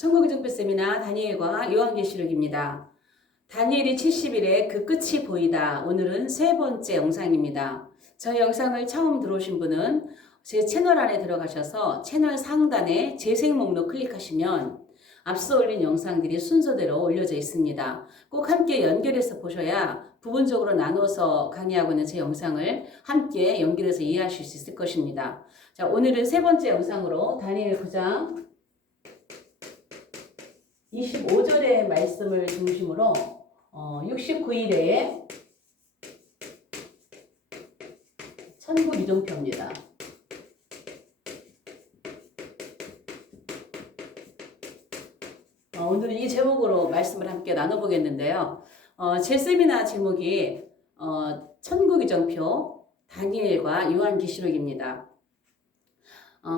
천국의 증표 세미나 다니엘과 요한계시록입니다. 다니엘이 70일에 그 끝이 보이다. 오늘은 세 번째 영상입니다. 저희 영상을 처음 들어오신 분은 제 채널 안에 들어가셔서 채널 상단에 재생 목록 클릭하시면 앞서 올린 영상들이 순서대로 올려져 있습니다. 꼭 함께 연결해서 보셔야 부분적으로 나눠서 강의하고 있는 제 영상을 함께 연결해서 이해하실 수 있을 것입니다. 자, 오늘은 세 번째 영상으로 다니엘 9장 25절의 말씀을 중심으로 69일에 천국 이정표입니다. 오늘은 이 제목으로 말씀을 함께 나눠보겠는데요. 제 세미나 제목이 천국 이정표 다니엘과 요한계시록입니다.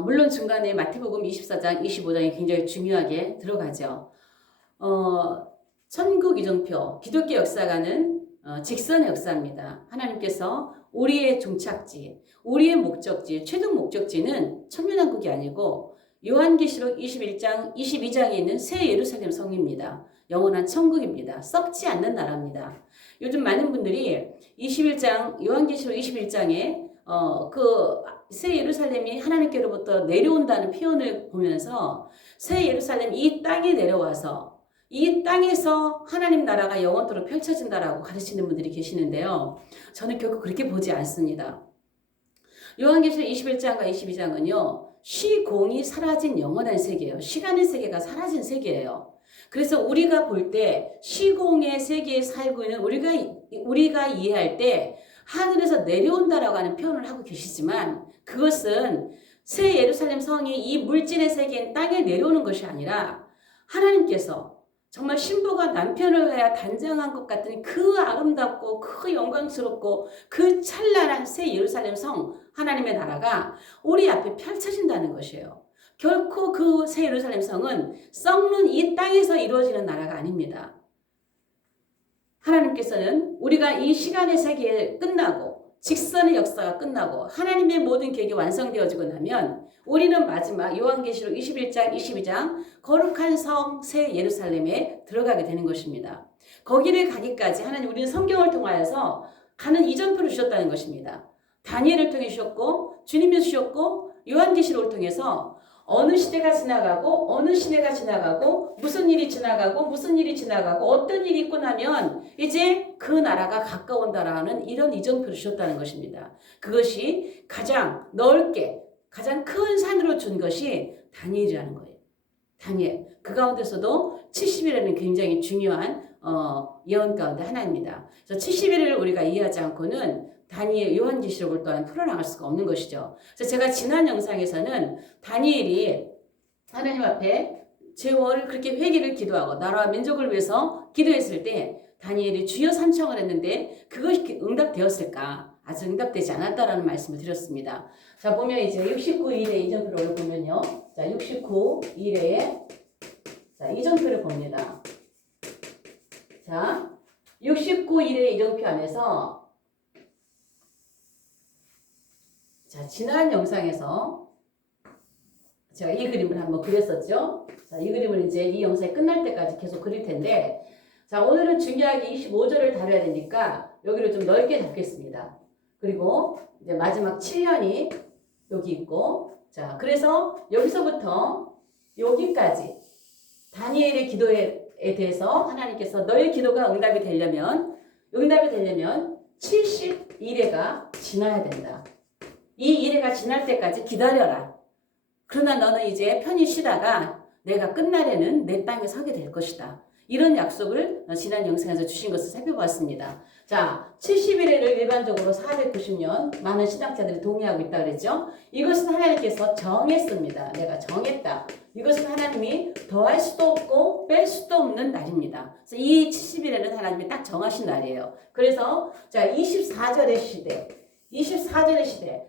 물론 중간에 마태복음 24장, 25장이 굉장히 중요하게 들어가죠. 천국 이정표, 기독교 역사가는 직선의 역사입니다. 하나님께서 우리의 종착지, 우리의 목적지, 최종 목적지는 천년왕국이 아니고 요한계시록 21장, 22장에 있는 새 예루살렘 성입니다. 영원한 천국입니다. 썩지 않는 나라입니다. 요즘 많은 분들이 21장, 요한계시록 21장에 새 예루살렘이 하나님께로부터 내려온다는 표현을 보면서 새 예루살렘이 이 땅에 내려와서 이 땅에서 하나님 나라가 영원토록 펼쳐진다라고 가르치는 분들이 계시는데요. 저는 결코 그렇게 보지 않습니다. 요한계시록 21장과 22장은요. 시공이 사라진 영원한 세계예요. 시간의 세계가 사라진 세계예요. 그래서 우리가 볼 때 시공의 세계에 살고 있는 우리가 이해할 때 하늘에서 내려온다라고 하는 표현을 하고 계시지만 그것은 새 예루살렘 성이 이 물질의 세계인 땅에 내려오는 것이 아니라 하나님께서 정말 신부가 남편을 위하여 단장한 것 같은 그 아름답고 그 영광스럽고 그 찬란한 새 예루살렘 성 하나님의 나라가 우리 앞에 펼쳐진다는 것이에요. 결코 그 새 예루살렘 성은 썩는 이 땅에서 이루어지는 나라가 아닙니다. 하나님께서는 우리가 이 시간의 세계에 끝나고 직선의 역사가 끝나고 하나님의 모든 계획이 완성되어지고 나면 우리는 마지막 요한계시록 21장, 22장 거룩한 성 새 예루살렘에 들어가게 되는 것입니다. 거기를 가기까지 하나님 우리는 성경을 통하여서 가는 이정표를 주셨다는 것입니다. 다니엘을 통해 주셨고 주님이 주셨고 요한계시록을 통해서 어느 시대가 지나가고 어느 시대가 지나가고 무슨 일이 지나가고 무슨 일이 지나가고 어떤 일이 있고 나면 이제 그 나라가 가까운다라는 이런 이정표를 주셨다는 것입니다. 그것이 가장 넓게 가장 큰 산으로 준 것이 다니엘이라는 거예요. 다니엘. 그 가운데서도 70일에는 굉장히 중요한 예언 가운데 하나입니다. 그래서 70일을 우리가 이해하지 않고는 다니엘 요한계시록을 또한 풀어나갈 수가 없는 것이죠. 그래서 제가 지난 영상에서는 다니엘이 하나님 앞에 제월 그렇게 회개를 기도하고 나라와 민족을 위해서 기도했을 때 다니엘이 주여 삼청을 했는데 그것이 응답되었을까? 아직 응답되지 않았다라는 말씀을 드렸습니다. 자, 보면 이제 69일의 이정표를 보면요. 자, 69일에 자, 이정표를 봅니다. 자, 69일의 이정표 안에서 자, 지난 영상에서 제가 이 그림을 한번 그렸었죠. 자, 이 그림을 이제 이 영상이 끝날 때까지 계속 그릴 텐데, 자, 오늘은 중요하게 25절을 다뤄야 되니까 여기를 좀 넓게 잡겠습니다. 그리고 이제 마지막 7년이 여기 있고, 자, 그래서 여기서부터 여기까지 다니엘의 기도에 대해서 하나님께서 너의 기도가 응답이 되려면 70일회가 지나야 된다. 이 일회가 지날 때까지 기다려라. 그러나 너는 이제 편히 쉬다가 내가 끝날에는 내 땅에 서게 될 것이다. 이런 약속을 지난 영상에서 주신 것을 살펴보았습니다. 자, 70일회를 일반적으로 490년 많은 신학자들이 동의하고 있다고 그랬죠. 이것은 하나님께서 정했습니다. 내가 정했다. 이것은 하나님이 더할 수도 없고 뺄 수도 없는 날입니다. 그래서 이 70일회는 하나님이 딱 정하신 날이에요. 그래서 자, 24절의 시대.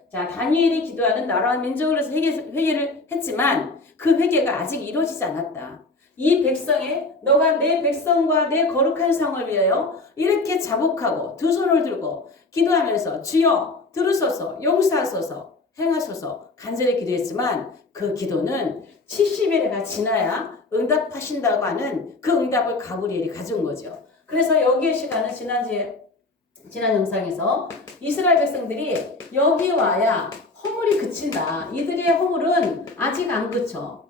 자, 다니엘이 기도하는 나라와 민족을 위해서 회개를 했지만 그 회개가 아직 이루어지지 않았다. 이 백성에 너가 내 백성과 내 거룩한 성을 위하여 이렇게 자복하고 두 손을 들고 기도하면서 주여 들으소서 용서하소서 행하소서 간절히 기도했지만 그 기도는 70일가 지나야 응답하신다고 하는 그 응답을 가브리엘이 가져온 거죠. 그래서 여기에 시간은 지난 영상에서 이스라엘 백성들이 여기 와야 허물이 그친다. 이들의 허물은 아직 안 그쳐.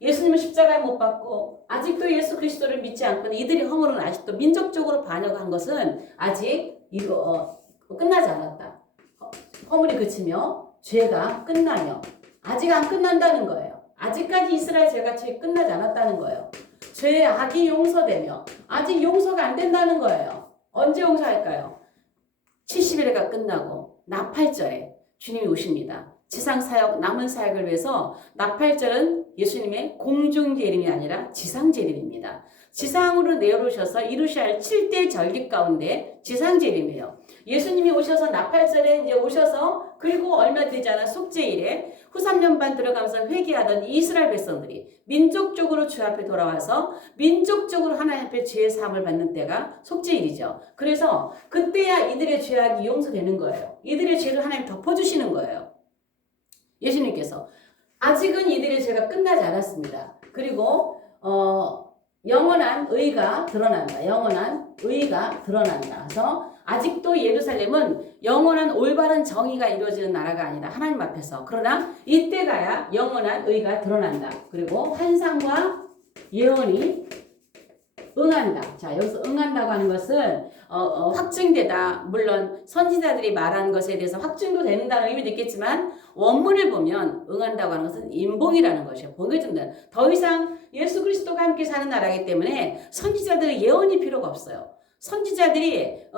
예수님은 십자가에 못 박고 아직도 예수 그리스도를 믿지 않고는 이들의 허물은 아직도 민족적으로 반역한 것은 아직 끝나지 않았다. 허물이 그치며 죄가 끝나며 아직 안 끝난다는 거예요. 아직까지 이스라엘 죄가 끝나지 않았다는 거예요. 죄의 악이 용서되며 아직 용서가 안 된다는 거예요. 언제 용서할까요? 70일가 끝나고 나팔절에 주님이 오십니다. 지상 사역, 남은 사역을 위해서 나팔절은 예수님의 공중 재림이 아니라 지상 재림입니다. 지상으로 내려오셔서 이루셔야 할 7대 절기 가운데 지상 재림이에요. 예수님이 오셔서 나팔절에 이제 오셔서 그리고 얼마 되지 않아 속죄일에 후 3년 반 들어가면서 회개하던 이스라엘 백성들이 민족적으로 주 앞에 돌아와서 민족적으로 하나님 앞에 죄의 사함을 받는 때가 속죄일이죠. 그래서 그때야 이들의 죄악이 용서되는 거예요. 이들의 죄를 하나님 덮어주시는 거예요. 예수님께서 아직은 이들의 죄가 끝나지 않았습니다. 그리고 영원한 의가 드러난다. 영원한 의가 드러난다. 그래서 아직도 예루살렘은 영원한 올바른 정의가 이루어지는 나라가 아니다. 하나님 앞에서. 그러나 이때 가야 영원한 의가 드러난다. 그리고 환상과 예언이 응한다. 자, 여기서 응한다고 하는 것은 확증되다. 물론 선지자들이 말하는 것에 대해서 확증도 된다는 의미도 있겠지만 원문을 보면 응한다고 하는 것은 임봉이라는 것이에요. 보내준다. 더 이상 예수 그리스도가 함께 사는 나라이기 때문에 선지자들의 예언이 필요가 없어요. 선지자들이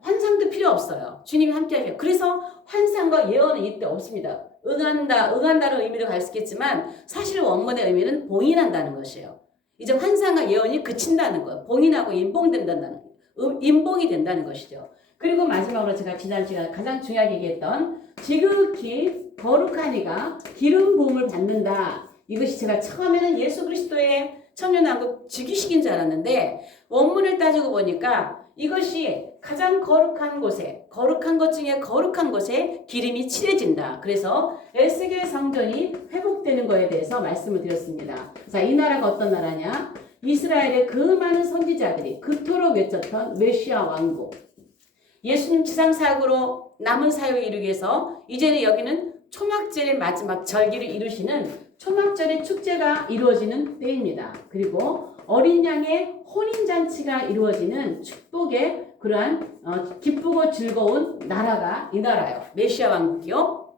환상도 필요 없어요. 주님이 함께 하셔요. 그래서 환상과 예언은 이때 없습니다. 응한다는 의미로 갈 수 있겠지만 사실 원문의 의미는 봉인한다는 것이에요. 이제 환상과 예언이 그친다는 거예요. 봉인하고 임봉이 된다는 것이죠. 그리고 마지막으로 제가 지난 시간에 가장 중요하게 얘기했던 지극히 거룩한 이가 기름 부음을 받는다. 이것이 제가 처음에는 예수 그리스도의 천년왕국 즉위식인 줄 알았는데 원문을 따지고 보니까 이것이 가장 거룩한 곳에, 거룩한 것 중에 거룩한 곳에 기름이 칠해진다. 그래서 에스겔 성전이 회복되는 것에 대해서 말씀을 드렸습니다. 자, 이 나라가 어떤 나라냐? 이스라엘의 그 많은 선지자들이 그토록 외쳤던 메시아 왕국. 예수님 지상사역으로 남은 사역을 이루기 위해서 이제는 여기는 초막절의 마지막 절기를 이루시는 초막절의 축제가 이루어지는 때입니다. 그리고 어린 양의 혼인잔치가 이루어지는 축복의 그러한 기쁘고 즐거운 나라가 이 나라요. 메시아 왕국이요.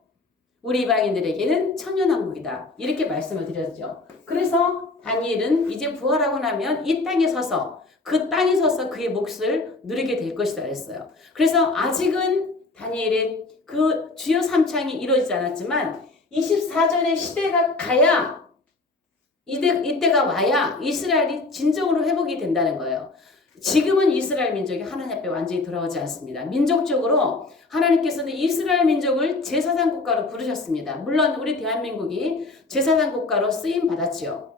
우리 이방인들에게는 천년왕국이다. 이렇게 말씀을 드렸죠. 그래서 다니엘은 이제 부활하고 나면 이 땅에 서서 그 땅에 서서 그의 몫을 누리게 될 것이다 했어요. 그래서 아직은 다니엘의 그 주요 3창이 이루어지지 않았지만 24절의 시대가 가야 이때가 와야 이스라엘이 진정으로 회복이 된다는 거예요. 지금은 이스라엘 민족이 하나님 앞에 완전히 돌아오지 않습니다. 민족적으로 하나님께서는 이스라엘 민족을 제사장 국가로 부르셨습니다. 물론 우리 대한민국이 제사장 국가로 쓰임 받았지요.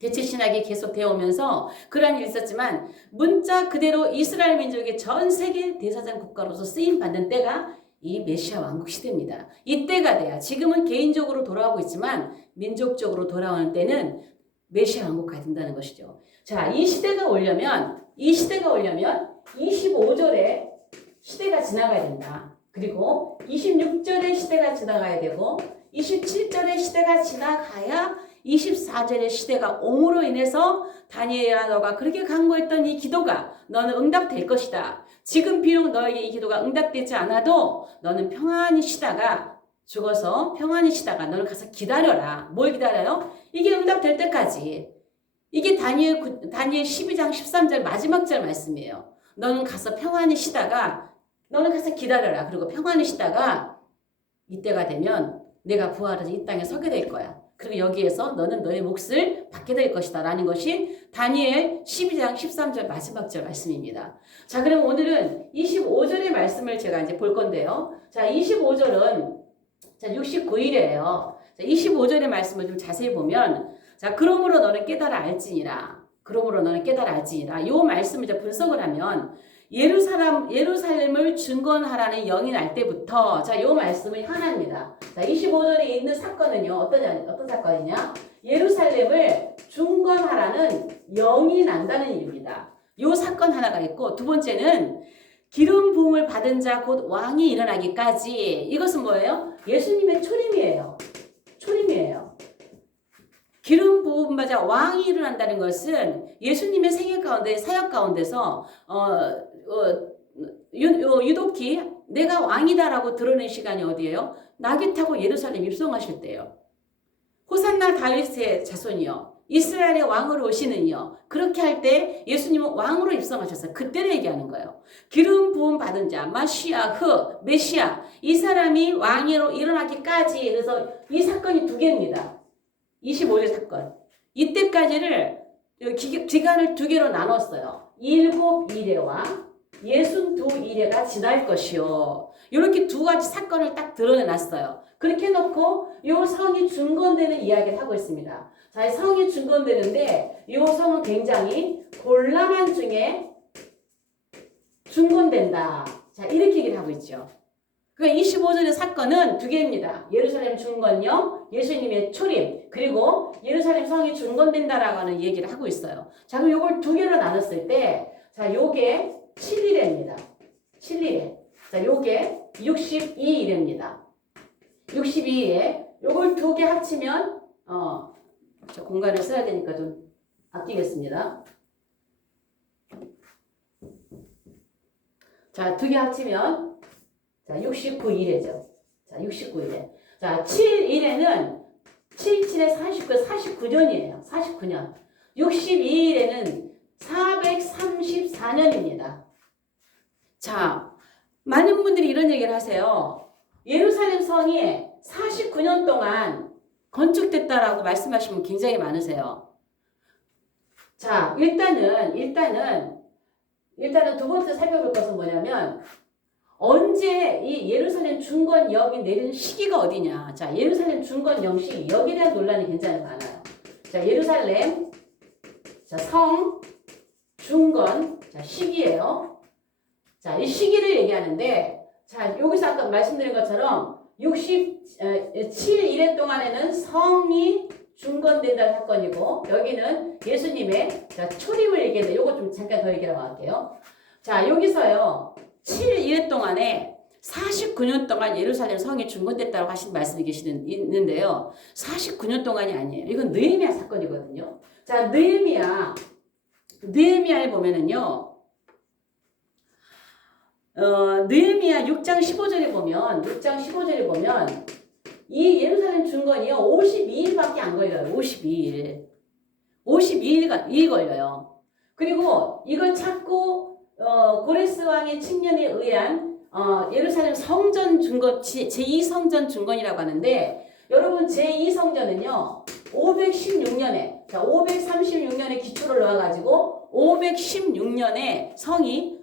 대체 신학이 계속 되어 오면서 그러한 일이 있었지만 문자 그대로 이스라엘 민족이 전 세계 대사장 국가로서 쓰임 받는 때가 이 메시아 왕국 시대입니다. 이때가 돼야 지금은 개인적으로 돌아오고 있지만 민족적으로 돌아오는 때는 메시아 왕국가 된다는 것이죠. 자, 이 시대가 오려면 25절의 시대가 지나가야 된다. 그리고 26절의 시대가 지나가야 되고 27절의 시대가 지나가야 24절의 시대가 옴으로 인해서 다니엘아 너가 그렇게 간구했던 이 기도가 너는 응답될 것이다. 지금 비록 너에게 이 기도가 응답되지 않아도 너는 평안히 쉬다가 죽어서 평안히 쉬다가 너는 가서 기다려라. 뭘 기다려요? 이게 응답될 때까지. 이게 다니엘 12장 13절 마지막 절 말씀이에요. 너는 가서 평안히 쉬다가 너는 가서 기다려라. 그리고 평안히 쉬다가 이때가 되면 내가 부활해서 이 땅에 서게 될 거야. 그리고 여기에서 너는 너의 몫을 받게 될 것이다 라는 것이 다니엘 12장 13절 마지막 절 말씀입니다. 자, 그럼 오늘은 25절의 말씀을 제가 이제 볼 건데요. 자, 25절은 69일이에요. 25절의 말씀을 좀 자세히 보면 자, 그러므로 너는 깨달아 알지니라. 이 말씀을 이제 분석을 하면 예루살렘을 중건하라는 영이 날 때부터, 자, 요 말씀이 하나입니다. 자, 25절에 있는 사건은요, 어떤 사건이냐? 예루살렘을 중건하라는 영이 난다는 일입니다. 요 사건 하나가 있고, 두 번째는 기름 부음을 받은 자 곧 왕이 일어나기까지. 이것은 뭐예요? 예수님의 초림이에요. 초림이에요. 기름 부음 받아 왕이 일어난다는 것은 예수님의 생애 가운데, 사역 가운데서 유독히 내가 왕이다라고 드러낸 시간이 어디예요? 낙이 타고 예루살렘 입성하실 때요. 호산나 다윗의 자손이요. 이스라엘의 왕으로 오시는 이요. 그렇게 할 때 예수님은 왕으로 입성하셨어요. 그때를 얘기하는 거예요. 기름 부음 받은 자, 마시아흐, 메시아, 이 사람이 왕으로 일어나기까지. 그래서 이 사건이 두 개입니다. 25절 사건. 이때까지를 기간을 두 개로 나눴어요. 7일에와 62일에가 지날 것이요. 이렇게 두 가지 사건을 딱 드러내놨어요. 그렇게 해놓고 이 성이 중건되는 이야기를 하고 있습니다. 자, 성이 중건되는데 이 성은 굉장히 곤란한 중에 중건된다. 자, 이렇게 얘기를 하고 있죠. 그러니까 25절의 사건은 두 개입니다. 예루살렘 중건령, 예수님의 초림, 그리고 예루살렘 성이 중건된다라고 하는 얘기를 하고 있어요. 자, 그럼 이걸 두 개로 나눴을 때, 자, 요게 7일입니다. 7일에. 자, 요게 62일입니다. 62일에 요걸 두 개 합치면 저 공간을 써야 되니까 좀 아끼겠습니다. 자, 두 개 합치면 자, 69일이죠. 자, 69일에. 자, 7일에는 77에 49년이에요. 49년. 62일에는 434년입니다. 자, 많은 분들이 이런 얘기를 하세요. 예루살렘 성이 49년 동안 건축됐다라고 말씀하시는 분 굉장히 많으세요. 자, 일단은 두 번째 살펴볼 것은 뭐냐면, 언제 이 예루살렘 중건역이 내리는 시기가 어디냐. 자, 예루살렘 중건역 시기, 여기에 대한 논란이 굉장히 많아요. 자, 예루살렘, 자, 성, 중건, 자, 시기예요. 자, 이 시기를 얘기하는데, 자, 여기서 아까 말씀드린 것처럼 67일 동안에는 성이 중건된다는 사건이고, 여기는 예수님의 자, 초림을 얘기했는데, 요거 좀 잠깐 더 얘기하고 할게요. 자, 여기서요, 7일 동안에 49년 동안 예루살렘 성이 중건됐다고 하신 말씀이 있는데요. 49년 동안이 아니에요. 이건 느헤미야 사건이거든요. 자, 느헤미야에 보면은요. 느헤미야 6장 15절에 보면 이 예루살렘 중건이요. 52일밖에 안 걸려요. 52일 걸려요. 그리고 이걸 찾고 고레스 왕의 칙령에 의한 예루살렘 성전 중건, 제2성전 중건이라고 하는데, 여러분 제2성전은요 516년에, 자 536년에 기초를 놓아가지고 516년에 성이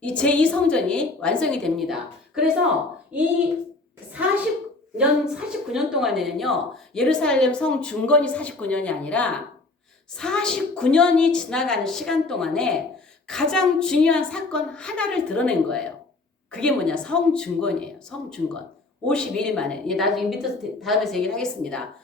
이 제2성전이 완성이 됩니다. 그래서 이 49년 동안에는요 예루살렘 성 중건이 49년이 아니라 49년이 지나가는 시간 동안에 가장 중요한 사건 하나를 드러낸 거예요. 그게 뭐냐? 성중건이에요. 성중건. 52일 만에. 나중에 밑에서 다음에서 얘기를 하겠습니다.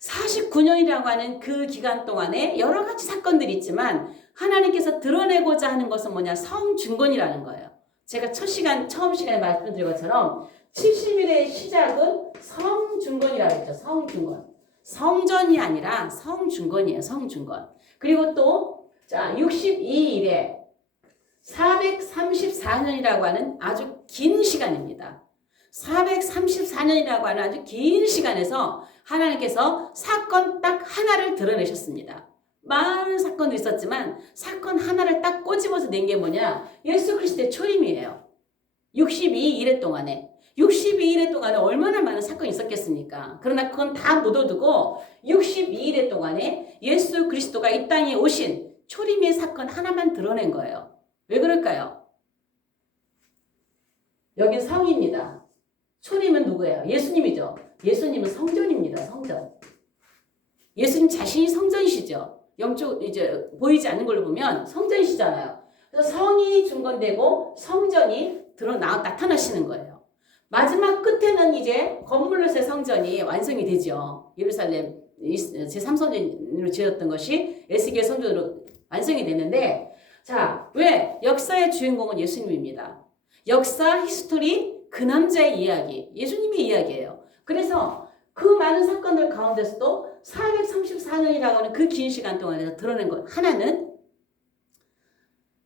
49년이라고 하는 그 기간 동안에 여러 가지 사건들이 있지만 하나님께서 드러내고자 하는 것은 뭐냐? 성중건이라는 거예요. 제가 처음 시간에 말씀드린 것처럼 70일의 시작은 성중건이라고 했죠. 성중건. 성전이 아니라 성중건이에요. 성중건. 그리고 또 자 62일에 434년이라고 하는 아주 긴 시간입니다. 434년이라고 하는 아주 긴 시간에서 하나님께서 사건 딱 하나를 드러내셨습니다. 많은 사건도 있었지만 사건 하나를 딱 꼬집어서 낸 게 뭐냐? 예수 그리스도의 초림이에요. 62일에 동안에. 62일에 동안에 얼마나 많은 사건이 있었겠습니까? 그러나 그건 다 묻어두고 62일에 동안에 예수 그리스도가 이 땅에 오신 초림의 사건 하나만 드러낸 거예요. 왜 그럴까요? 여긴 성입니다. 초림은 누구예요? 예수님이죠. 예수님은 성전입니다. 성전. 예수님 자신이 성전이시죠. 영적 이제 보이지 않는 걸로 보면 성전이시잖아요. 그래서 성이 중건되고 성전이 나타나시는 거예요. 마지막 끝에는 이제 건물로서의 성전이 완성이 되죠. 예루살렘 제3성전으로 지었던 것이 에스겔 성전으로 완성이 되는데, 자, 왜? 역사의 주인공은 예수님입니다. 역사, 히스토리, 그 남자의 이야기, 예수님의 이야기예요. 그래서 그 많은 사건들 가운데서도 434년이라고 하는 그 긴 시간 동안에서 드러낸 것 하나는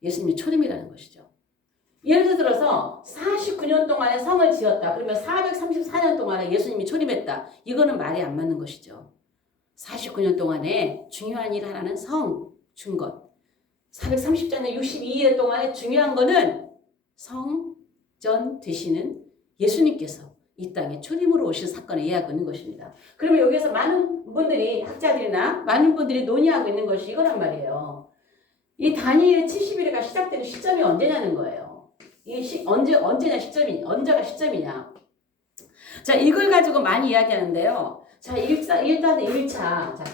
예수님의 초림이라는 것이죠. 예를 들어서 49년 동안에 성을 지었다. 그러면 434년 동안에 예수님이 초림했다. 이거는 말이 안 맞는 것이죠. 49년 동안에 중요한 일 하나는 성, 준 것. 430년 62일 동안에 중요한 거는 성전 되시는 예수님께서 이 땅에 초림으로 오신 사건을 이해하고 있는 것입니다. 그러면 여기서 많은 분들이, 학자들이나 많은 분들이 논의하고 있는 것이 이거란 말이에요. 이 다니엘의 70일가 시작되는 시점이 언제냐는 거예요. 언제가 시점이냐. 자, 이걸 가지고 많이 이야기하는데요. 자, 일단 1차. 자,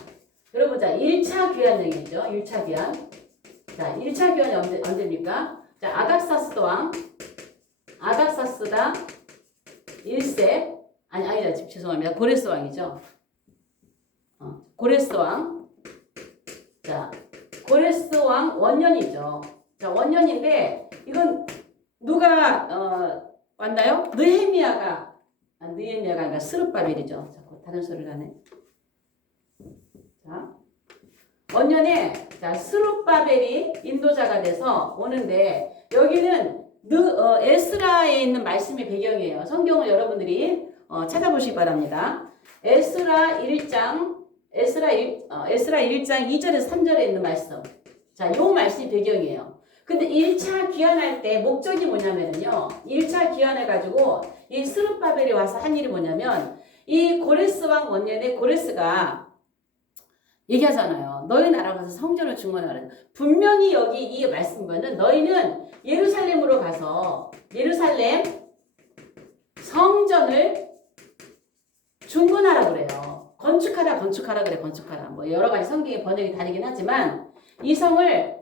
여러분, 자, 1차 귀환 얘기죠. 1차 귀환. 자, 1차 귀환이 언제입니까? 자, 아닥사스다 1세. 아니다. 죄송합니다. 고레스 왕이죠. 고레스 왕. 자, 고레스 왕 원년이죠. 자, 원년인데, 이건 누가, 왔나요? 느헤미야가 아니라 스룹바벨이죠. 자꾸 다른 소리를 하네. 자, 원년에, 자, 스룹바벨이 인도자가 돼서 오는데, 여기는 에스라에 있는 말씀의 배경이에요. 성경을 여러분들이 찾아보시기 바랍니다. 에스라 1장 1장 2절에서 3절에 있는 말씀. 자, 요 말씀이 배경이에요. 근데 1차 귀환할 때 목적이 뭐냐면요. 1차 귀환해가지고 이 스룹바벨이 와서 한 일이 뭐냐면, 이 고레스 왕 원년에 고레스가 얘기하잖아요. 너희 나라 가서 성전을 중건하라. 분명히 여기 이 말씀 보면 너희는 예루살렘으로 가서 예루살렘 성전을 중건하라 그래요. 건축하라 그래. 건축하라. 뭐 여러 가지 성경의 번역이 다르긴 하지만 이 성을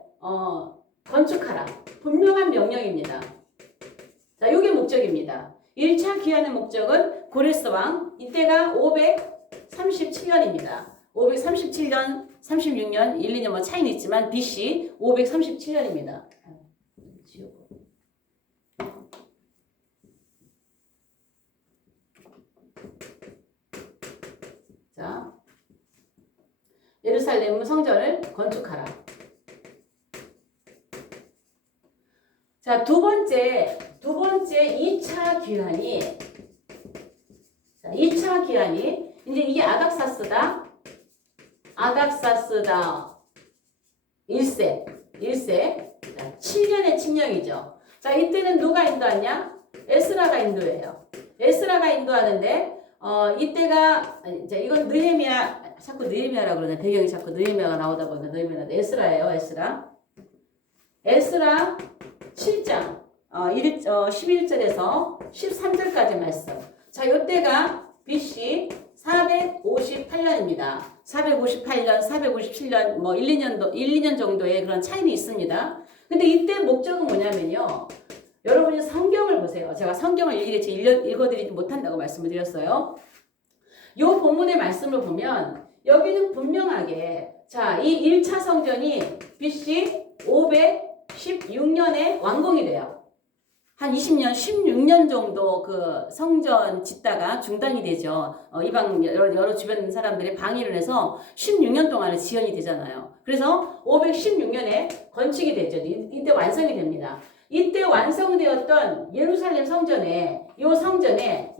건축하라. 분명한 명령입니다. 자, 이게 목적입니다. 1차 귀환의 목적은 고레스 왕, 이때가 537년입니다. 537년, 36년, 1, 2년 뭐 차이는 있지만 BC 537년입니다. 자, 예루살렘 성전을 건축하라. 자, 두 번째 2차 귀환이, 자, 2차 귀환이, 이제 이게 아닥사스다 1세. 자, 7년의 칙령이죠. 자, 이때는 누가 인도하냐? 에스라가 인도해요. 에스라가 인도하는데, 이때가, 자, 이건 느헤미야, 자꾸 느헤미야라고 그러네. 배경이 자꾸 느헤미야가 나오다 보니까 느헤미야인데, 에스라예요, 에스라 7장, 11절에서 13절까지 말씀. 자, 이때가 BC 458년입니다. 458년, 457년, 뭐 1, 2년 정도의 그런 차이는 있습니다. 근데 이때 목적은 뭐냐면요. 여러분이 성경을 보세요. 제가 성경을 읽어드리지 못한다고 말씀을 드렸어요. 이 본문의 말씀을 보면 여기는 분명하게, 자, 이 1차 성전이 BC 516년에 완공이 돼요. 한 20년, 16년 정도 그 성전 짓다가 중단이 되죠. 이방 여러 주변 사람들이 방해를 해서 16년 동안에 지연이 되잖아요. 그래서 516년에 건축이 되죠. 이때 완성이 됩니다. 이때 완성되었던 예루살렘 성전에, 예루살렘,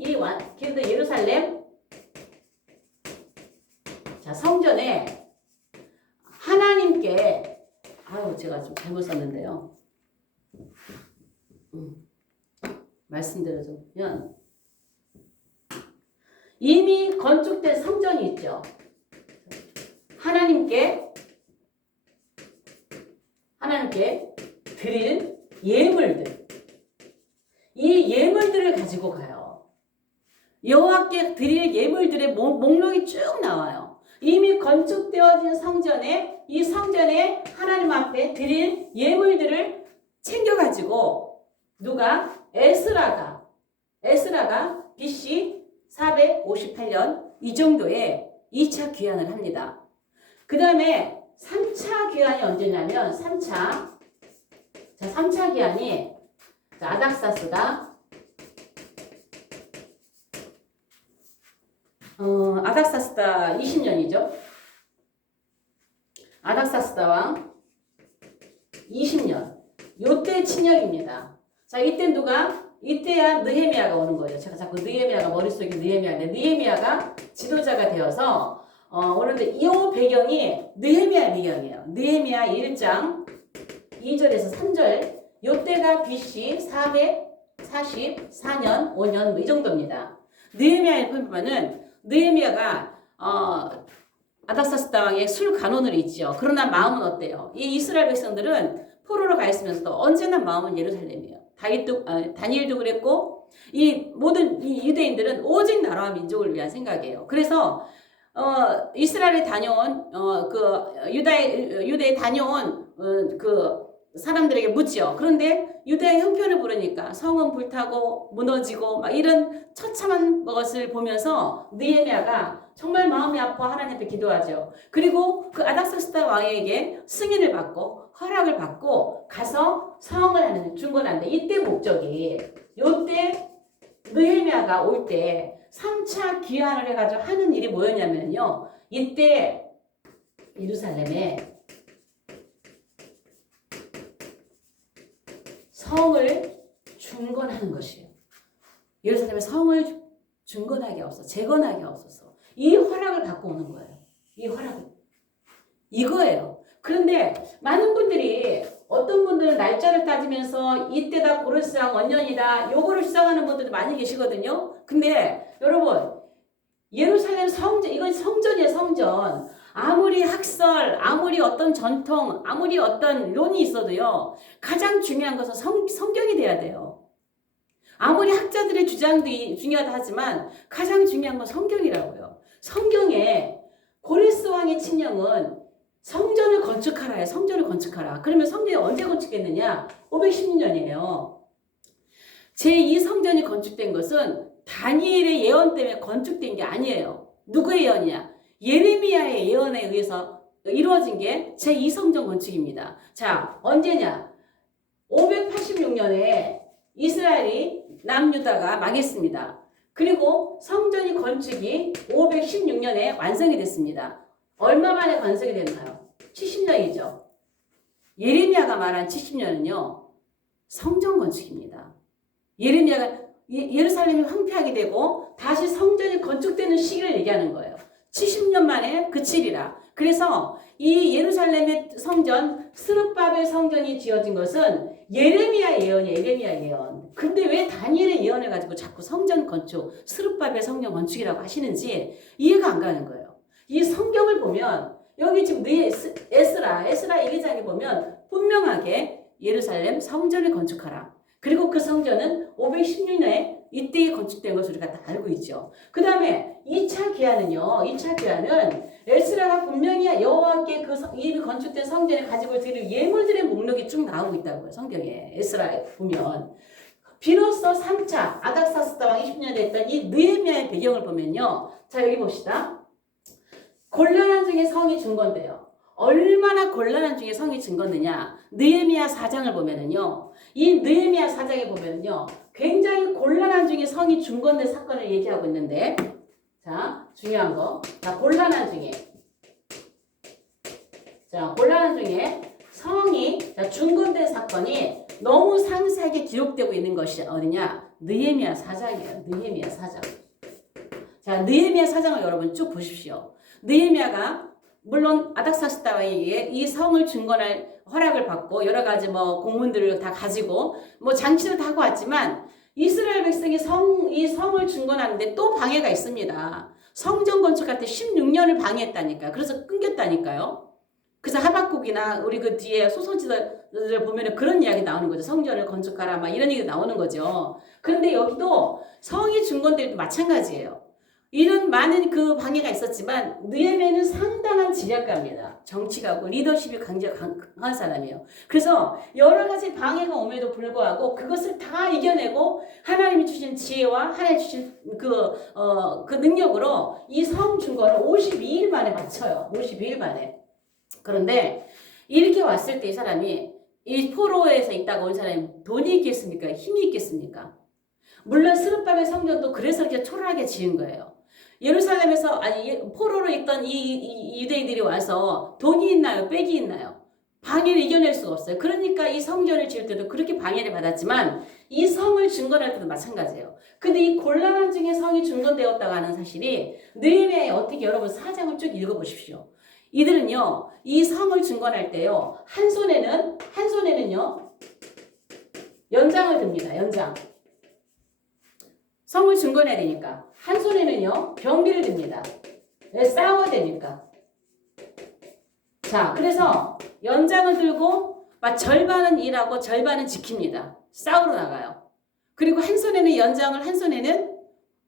자, 성전에 하나님께, 제가 좀 잘못 썼는데요. 말씀드려주면, 이미 건축된 성전이 있죠. 하나님께 드릴 예물들, 이 예물들을 가지고 가요. 여호와께 드릴 예물들의 목록이 쭉 나와요. 이미 건축되어진 성전에 이 성전에 하나님 앞에 드릴 예물들을 챙겨가지고 누가 에스라가 BC 458년 이 정도에 2차 귀환을 합니다. 그 다음에 3차 귀환이 언제냐면 3차 귀환이 아닥사스다. 아닥사스다 20년이죠. 아닥사스다 왕 20년. 요때 침략입니다. 자, 이때 이때야 느헤미야가 오는 거예요. 제가 자꾸 느헤미야가 머릿속에 느헤미야인데 느헤미야가 지도자가 되어서 오는데 이 배경이 느헤미야 배경이에요. 느헤미야 1장 2절에서 3절 요때가 BC 444년 5년 이 정도입니다. 느헤미야에 보면은 느헤미야가 아닥사스다 왕의 술 간원을 있죠. 그러나 마음은 어때요? 이 이스라엘 백성들은 포로로 가 있으면서도 언제나 마음은 예루살렘이에요. 다니엘도 그랬고 이 모든 이 유대인들은 오직 나라와 민족을 위한 생각이에요. 그래서 이스라엘에 다녀온 유대에 다녀온 그 사람들에게 묻지요. 그런데 유대의 형편을 부르니까 성은 불타고 무너지고 막 이런 처참한 것을 보면서 느헤미야가 정말 마음이 아파 하나님 앞에 기도하죠. 그리고 그 아닥사스다 왕에게 승인을 받고 허락을 받고 가서 성을 중건하는데 이때 목적이 요때 느헤미야가 올 때 3차 귀환을 해가지고 하는 일이 뭐였냐면요. 이때 예루살렘에 성을 중건하는 것이에요. 예루살렘에 성을 중건하게 없어서 재건하게 없어서 이 허락을 받고 오는 거예요. 이 허락을. 이거예요. 그런데 많은 분들이 어떤 분들은 날짜를 따지면서 이때다 고르스왕 원년이다 요거를 주장하는 분들도 많이 계시거든요. 근데 여러분 예루살렘 성전 이건 성전이에요. 성전. 아무리 학설, 아무리 어떤 전통, 아무리 어떤 론이 있어도요. 가장 중요한 것은 성경이 돼야 돼요. 아무리 학자들의 주장도 중요하다 하지만 가장 중요한 건 성경이라고요. 성경에 고레스 왕의 칙령은 성전을 건축하라요. 성전을 건축하라. 그러면 성전이 언제 건축됐느냐? 516년이에요. 제2성전이 건축된 것은 다니엘의 예언 때문에 건축된 게 아니에요. 누구의 예언이냐? 예레미야의 예언에 의해서 이루어진 게 제2성전 건축입니다. 자, 언제냐? 586년에 이스라엘이 남유다가 망했습니다. 그리고 성전이 건축이 516년에 완성이 됐습니다. 얼마 만에 완성이 됐나요? 70년이죠. 예레미야가 말한 70년은요. 성전 건축입니다. 예레미야가 예루살렘이 황폐하게 되고 다시 성전이 건축되는 시기를 얘기하는 거예요. 70년 만에 그치리라. 그래서 이 예루살렘의 성전, 스룹바벨 성전이 지어진 것은 예레미야 예언이에요. 예레미야 예언. 근데 왜 다니엘의 예언을 가지고 자꾸 성전 건축, 스룹바벨 성전 건축이라고 하시는지 이해가 안 가는 거예요. 이 성경을 보면 여기 지금 에스라 1장에 보면 분명하게 예루살렘 성전을 건축하라. 그리고 그 성전은 516년에 이때에 건축된 것을 우리가 다 알고 있죠. 그 다음에 2차 귀환은요. 2차 귀환은 에스라가 분명히 여호와께 이 건축된 성전에 가지고 드릴 예물들의 목록이 쭉 나오고 있다고요. 성경에 에스라에 보면. 비로소 3차 아닥사스다 왕 20년 됐던 이 느헤미야의 배경을 보면요. 자 여기 봅시다. 곤란한 중에 성이 증건돼요. 얼마나 곤란한 중에 성이 증건되냐. 느헤미야 4장을 보면은요. 이 느헤미야 4장에 보면은요. 굉장히 곤란한 중에 성이 중건된 사건을 얘기하고 있는데 자 중요한 거. 자 곤란한 중에 성이 중건된 사건이 너무 상세하게 기록되고 있는 것이 어디냐. 느헤미야 4장이에요. 느헤미야 4장. 자 느헤미야 4장을 여러분 쭉 보십시오. 느헤미야가 물론 아닥사스다 왕에게 이 성을 중건할 허락을 받고 여러 가지 공문들을 다 가지고 장치를 다 하고 왔지만 이스라엘 백성이 이 성을 중건하는데 또 방해가 있습니다. 성전 건축할 때 16년을 방해했다니까. 그래서 끊겼다니까요. 그래서 하박국이나 우리 그 뒤에 소선지들을 보면 그런 이야기 나오는 거죠. 성전을 건축하라 막 이런 얘기 나오는 거죠. 그런데 여기도 성이 중건될 때 마찬가지예요. 이런 많은 그 방해가 있었지만 느헤미야는 상당한 지략가입니다. 정치가고 리더십이 강한 사람이에요. 그래서 여러 가지 방해가 옴에도 불구하고 그것을 다 이겨내고 하나님이 주신 지혜와 하나님이 주신 그 능력으로 이 성 중건을 52일 만에 마쳐요. 52일 만에. 그런데 이렇게 왔을 때 이 사람이 이 포로에서 있다가 온 사람이 돈이 있겠습니까? 힘이 있겠습니까? 물론 스룹바벨 성전도 그래서 이렇게 초라하게 지은 거예요. 예루살렘에서 아니 포로로 있던 이 유대인들이 와서 돈이 있나요? 빽이 있나요? 방해를 이겨낼 수가 없어요. 그러니까 이 성전을 지을 때도 그렇게 방해를 받았지만 이 성을 증건할 때도 마찬가지예요. 근데 이 곤란한 중에 성이 증건되었다고 하는 사실이 느헤미야에 어떻게 여러분 사장을 쭉 읽어보십시오. 이들은요 이 성을 증건할 때요 한 손에는요 연장을 듭니다. 연장. 성을 증건해야 되니까 한 손에는요 병기를 듭니다. 왜? 싸워야 되니까. 자, 그래서 연장을 들고 막 절반은 일하고 절반은 지킵니다. 싸우러 나가요. 그리고 한 손에는 연장을 한 손에는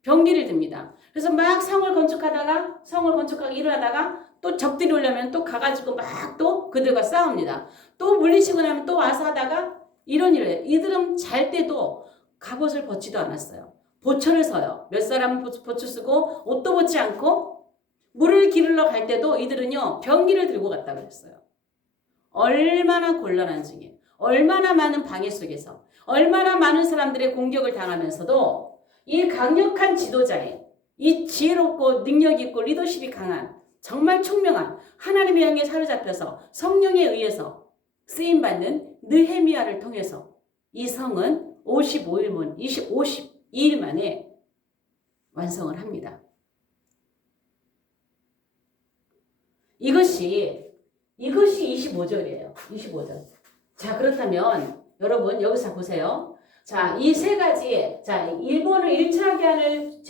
병기를 듭니다. 그래서 막 성을 건축하고 일을 하다가 또 적들이 오려면 또 가가지고 막 또 그들과 싸웁니다. 또 물리치고 나면 또 와서 하다가 이런 일을 해요. 이들은 잘 때도 갑옷을 벗지도 않았어요. 보초를 서요. 몇 사람은 보초 쓰고 옷도 벗지 않고 물을 기르러 갈 때도 이들은요 병기를 들고 갔다 그랬어요. 얼마나 곤란한 중에 얼마나 많은 방해 속에서 얼마나 많은 사람들의 공격을 당하면서도 이 강력한 지도자의 이 지혜롭고 능력 있고 리더십이 강한 정말 총명한 하나님의 영에 사로잡혀서 성령에 의해서 쓰임받는 느헤미야를 통해서 이 성은 52일 만에 완성을 합니다. 이것이 25절이에요. 25절. 자, 그렇다면 여러분 여기서 보세요. 자, 이 세 가지, 자, 일본을 1차 기한을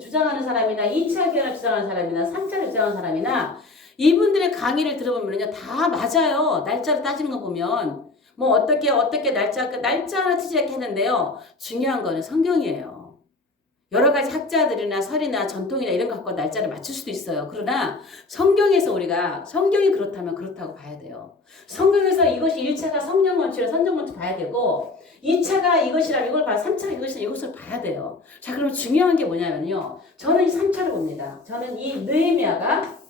주장하는 사람이나 2차 기한을 주장하는 사람이나 3차를 주장하는 사람이나 이분들의 강의를 들어보면요 다 맞아요. 날짜를 따지는 거 보면 뭐 어떻게 날짜나 틀리게 했는데요. 중요한 거는 성경이에요. 여러 가지 학자들이나 설이나 전통이나 이런 거 갖고 날짜를 맞출 수도 있어요. 그러나 성경에서 우리가 성경이 그렇다면 그렇다고 봐야 돼요. 성경에서 이것이 1차가 성령 원칙을 선정 원칙 봐야 되고 2차가 이것이라 이걸 봐 3차가 이것이라 이것을 봐야 돼요. 자, 그러면 중요한 게 뭐냐면요. 저는 이 3차를 봅니다. 저는 이 느헤미야가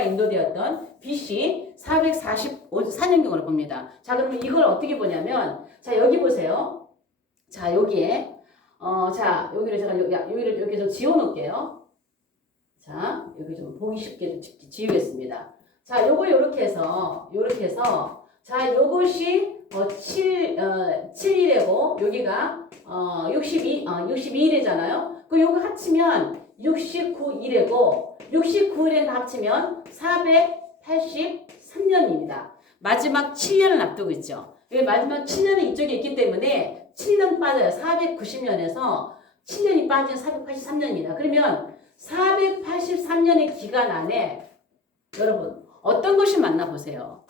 인도되었던 BC 444년경으로 봅니다. 자, 그러면 이걸 어떻게 보냐면 자, 여기 보세요. 자, 여기에 자, 여기를 제가 여기를 여기 좀 지워 놓을게요. 자, 여기 좀 보기 쉽게 지우겠습니다. 자, 요걸 요렇게 해서 자, 요것이 7일이고 여기가 62일이잖아요. 그 요거 합치면 69일이고 69일에 합치면 483년입니다. 마지막 7년을 앞두고 있죠. 마지막 7년은 이쪽에 있기 때문에 7년 빠져요. 490년에서 7년이 빠지면 483년입니다. 그러면 483년의 기간 안에 여러분 어떤 것이 맞나 보세요.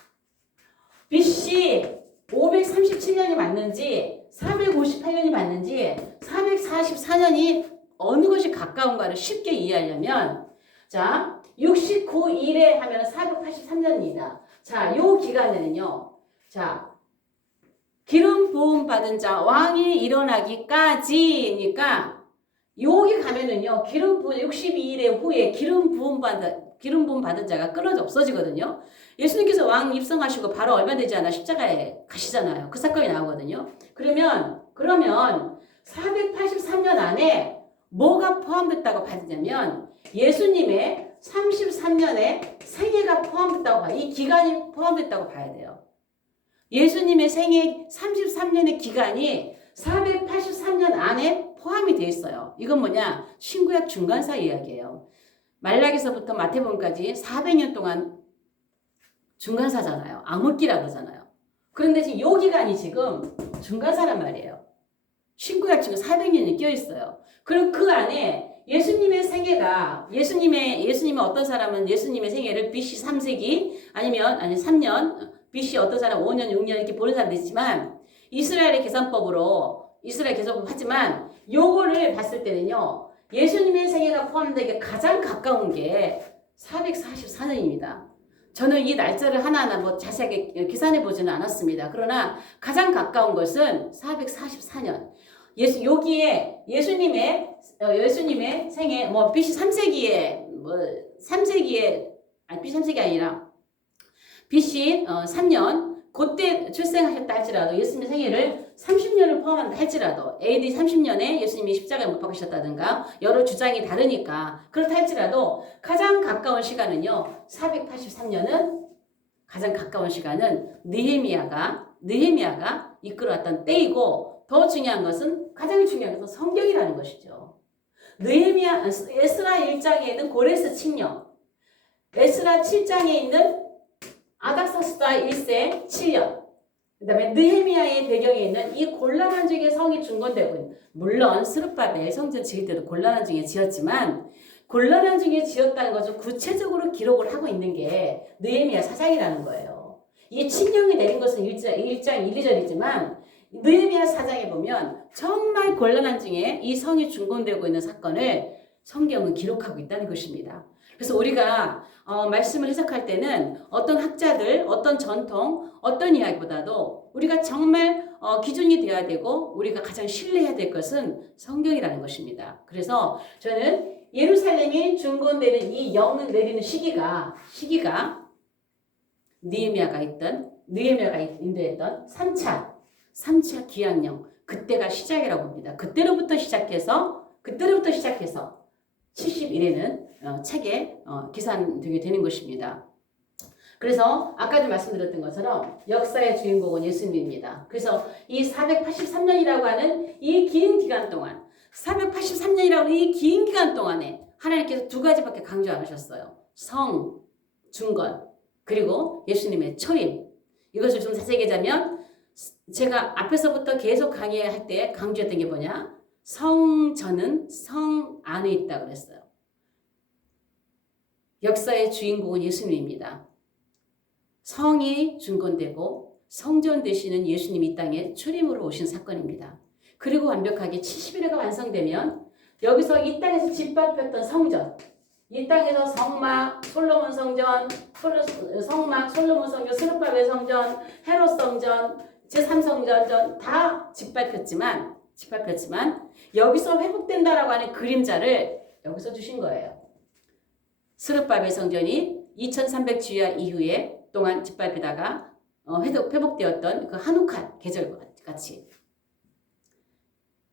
BC 537년이 맞는지 458년이 맞는지 444년이 어느 것이 가까운가를 쉽게 이해하려면 자 69일에 하면 483년입니다. 자, 요 기간에는요. 자, 기름 부음 받은 자 왕이 일어나기까지니까 여기 가면은요. 기름 부음 62일의 후에 기름 부음 받은 자가 끊어져 없어지거든요. 예수님께서 왕 입성하시고 바로 얼마 되지 않아 십자가에 가시잖아요. 그 사건이 나오거든요. 그러면 483년 안에 뭐가 포함됐다고 봐야되냐면 예수님의 33년의 생애가 포함됐다고 봐요. 이 기간이 포함됐다고 봐야 돼요. 예수님의 생애 33년의 기간이 483년 안에 포함이 되어 있어요. 이건 뭐냐? 신구약 중간사 이야기예요. 말라기서부터 마태복음까지 400년 동안 중간사잖아요. 암흑기라고 그러잖아요. 그런데 지금 이 기간이 지금 중간사란 말이에요. 신구약 중에 400년이 껴 있어요. 그럼 그 안에 예수님의 생애가 예수님의 어떤 사람은 예수님의 생애를 BC 3세기 아니 3년 BC 어떤 사람 5년 6년 이렇게 보는 사람도 있지만 이스라엘 계산법으로 하지만 요거를 봤을 때는요. 예수님의 생애가 포함되게 가장 가까운 게 444년입니다. 저는 이 날짜를 하나하나 뭐 자세하게 계산해 보지는 않았습니다. 그러나 가장 가까운 것은 444년. 여기에 예수님의 생애 뭐 BC 3세기에 뭐 3세기에 아니 BC 3세기 아니라 BC 3년 그때 출생하셨다 할지라도 예수님의 생애를 30년을 포함한다 할지라도 AD 30년에 예수님이 십자가에 못 박히셨다든가 여러 주장이 다르니까 그렇다 할지라도 가장 가까운 시간은요. 483년은 가장 가까운 시간은 느헤미야가 이끌어왔던 때이고 더 중요한 것은 가장 중요한 것은 성경이라는 것이죠. 에스라 1장에 있는 고레스 칙령, 에스라 7장에 있는 아닥사스다 1세 7년, 그 다음에 느헤미야의 배경에 있는 이 곤란한 중에 성이 중건되고 있는, 물론 스룹바벨 성전 지을 때도 곤란한 중에 지었지만 곤란한 중에 지었다는 것을 구체적으로 기록을 하고 있는 게 느헤미야 4장이라는 거예요. 이 칙령이 내린 것은 1장 1, 2절이지만 느헤미야 4장에 보면 정말 곤란한 중에 이 성이 중건되고 있는 사건을 성경은 기록하고 있다는 것입니다. 그래서 우리가 말씀을 해석할 때는 어떤 학자들, 어떤 전통, 어떤 이야기보다도 우리가 정말 기준이 되어야 되고 우리가 가장 신뢰해야 될 것은 성경이라는 것입니다. 그래서 저는 예루살렘이 중건되는 이 영 내리는 시기가 느헤미야가 인도했던 3차 기한령, 그때가 시작이라고 봅니다. 그때로부터 시작해서 70일에는 책에 기산되게 되는 것입니다. 그래서 아까도 말씀드렸던 것처럼 역사의 주인공은 예수님입니다. 그래서 이 483년이라고 하는 이 긴 기간 동안 483년이라고 하는 이 긴 기간 동안에 하나님께서 두 가지밖에 강조 안 하셨어요. 성, 중건, 그리고 예수님의 초림. 이것을 좀 자세히 얘기하자면 제가 앞에서부터 계속 강의할 때 강조했던 게 뭐냐? 성전은 성 안에 있다고 그랬어요. 역사의 주인공은 예수님입니다. 성이 중건되고 성전 되시는 예수님이 이 땅에 출임으로 오신 사건입니다. 그리고 완벽하게 70일가 완성되면 여기서 이 땅에서 짓밟혔던 성전, 이 땅에서 성막, 솔로몬 성전, 스룹바벨 성전, 헤롯 성전, 제3성전 다 짓밟혔지만 여기서 회복된다라고 하는 그림자를 여기서 주신 거예요. 스룹바벨 성전이 2300주야 이후에 동안 짓밟히다가 회복되었던 그 한옥한 계절과 같이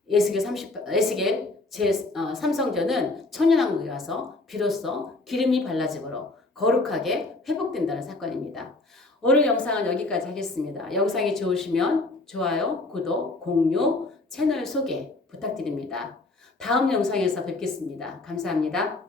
에스겔 제3성전은 천연왕국에 와서 비로소 기름이 발라짐으로 거룩하게 회복된다는 사건입니다. 오늘 영상은 여기까지 하겠습니다. 영상이 좋으시면 좋아요, 구독, 공유, 채널 소개 부탁드립니다. 다음 영상에서 뵙겠습니다. 감사합니다.